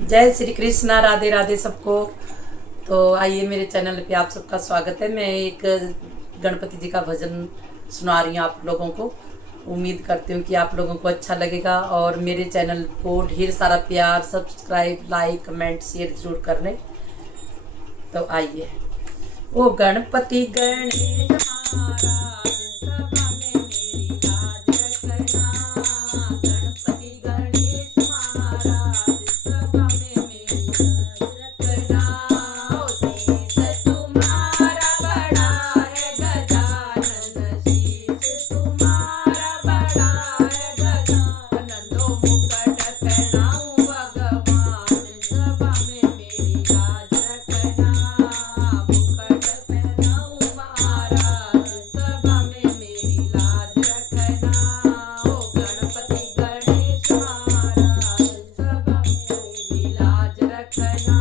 जय श्री कृष्णा, राधे राधे सबको। तो आइए, मेरे चैनल पे आप सबका स्वागत है। मैं एक गणपति जी का भजन सुना रही हूँ आप लोगों को। उम्मीद करती हूँ कि आप लोगों को अच्छा लगेगा और मेरे चैनल को ढेर सारा प्यार, सब्सक्राइब, लाइक, कमेंट, शेयर जरूर कर लें। तो आइए। ओ गणपति गणेश महाराज सभा में मेरी लाज रखना। गणपति गणेश महाराज सभा में मेरी लाज रखना। ओ शीश तुम्हारा बड़ा है गजानन, शीश तुम्हारा बड़ा है गजानन। दो मुकुट पहनाऊं भगवान, सभा में मेरी लाज रखना। मुकुट पहनाऊं महाराज, सभा में मेरी लाज रखना। ओ गणपति गणेश महाराज सभा में मेरी लाज रखना।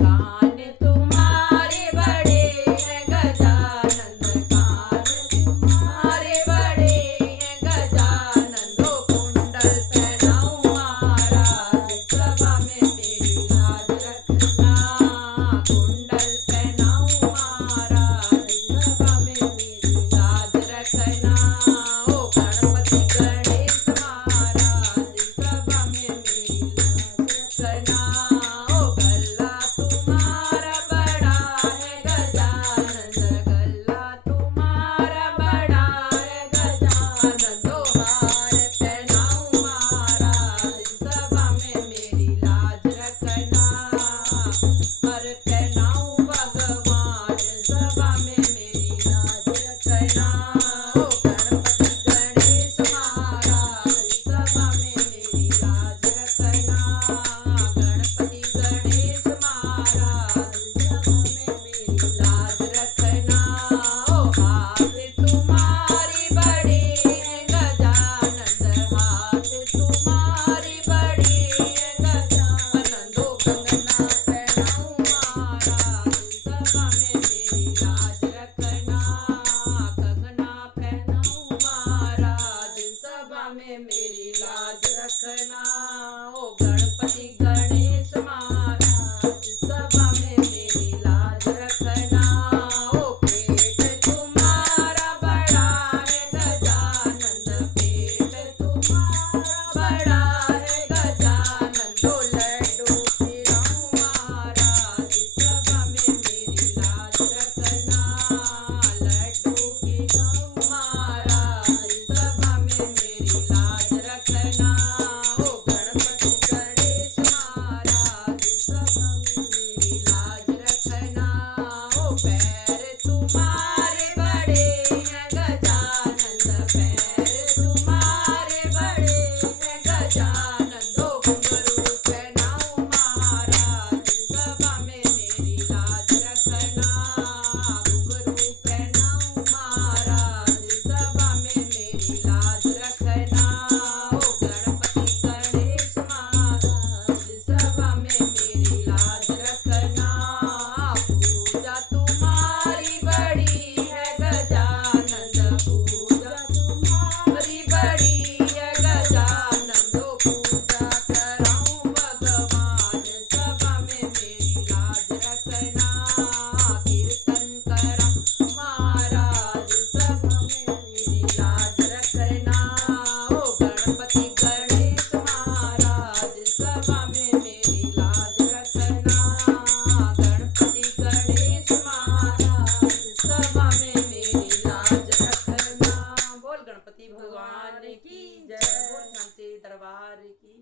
कान तुम्हारे बड़े हैं गजानन, कान तुम्हारे बड़े हैं गजानन। दो कुंडल पहनाऊं महाराज, सभा में मेरी लाज रखना। कुंडल पहनाऊं महाराज, सभा में मेरी लाज रखना। ओ गणपति गणेश महाराज सभा में मेरी लाज रखना। ओ गल्ला तुम्हारा बड़ा है गजानन, गल्ला तुम्हारा बड़ा है गजानन। दो हार पहनाऊं महाराज, सभा में मेरी लाज रखना। हर पहनाऊं भगवान, सभा में मेरी लाज रखना। ओ गणपति गणेश महाराज सभा में मेरी लाज रखना। गणपति गणेश महाराज सभा में मेरी लाज रखना। ओ हाथ तुम्हारे बड़े हैं गजानन, हाथ तुम्हारे बड़े हैं गजानन। दो कंगना पहनाऊं महाराज, सभा में मेरी लाज रखना। कंगना पहनाऊं महाराज, सभा में मेरी लाज रखना। ओ गणपति गणेश महाराज सभा में मेरी लाज रखना। ओ पेट तुम्हारा बड़ा है गजानन, पेट तुम्हारा बड़ा है गजानन। दो लड्डू खिलाऊं महाराज, सभा में मेरी लाज रखना। लड्डू खिलाऊं महाराज, सभा में मेरी लाज रखना। ओ गणपति गणेश महाराज सभा में मेरी लाज रखना। ओ पैर तुम्हारे बड़े हैं गजानन, पैर तुम्हारे बड़े हैं गजानन। दो घुंघरू पहनाऊं महाराज, सभा में मेरी लाज रखना। घुंघरू पहनाऊं महाराज, सभा में मेरी लाज रखना। ओ गणपति गणेश महाराज सभा में मेरी लाज रखना। पूजा तुम्हारी बड़ी है गजानन, पूजा तुम्हारी बड़ी है गजानन। दो पूजा कराऊं भगवान, सभा में मेरी लाज रखना। कीर्तन कराऊं महाराज, सभा में मेरी लाज रखना। ओ गणपति गणेश महाराज सभा में मेरी लाज रखना। गणपति गणेश महाराज सभा में मेरी लाज रखना। बोल गणपति भगवान की जय, बोल शांति दरबार की।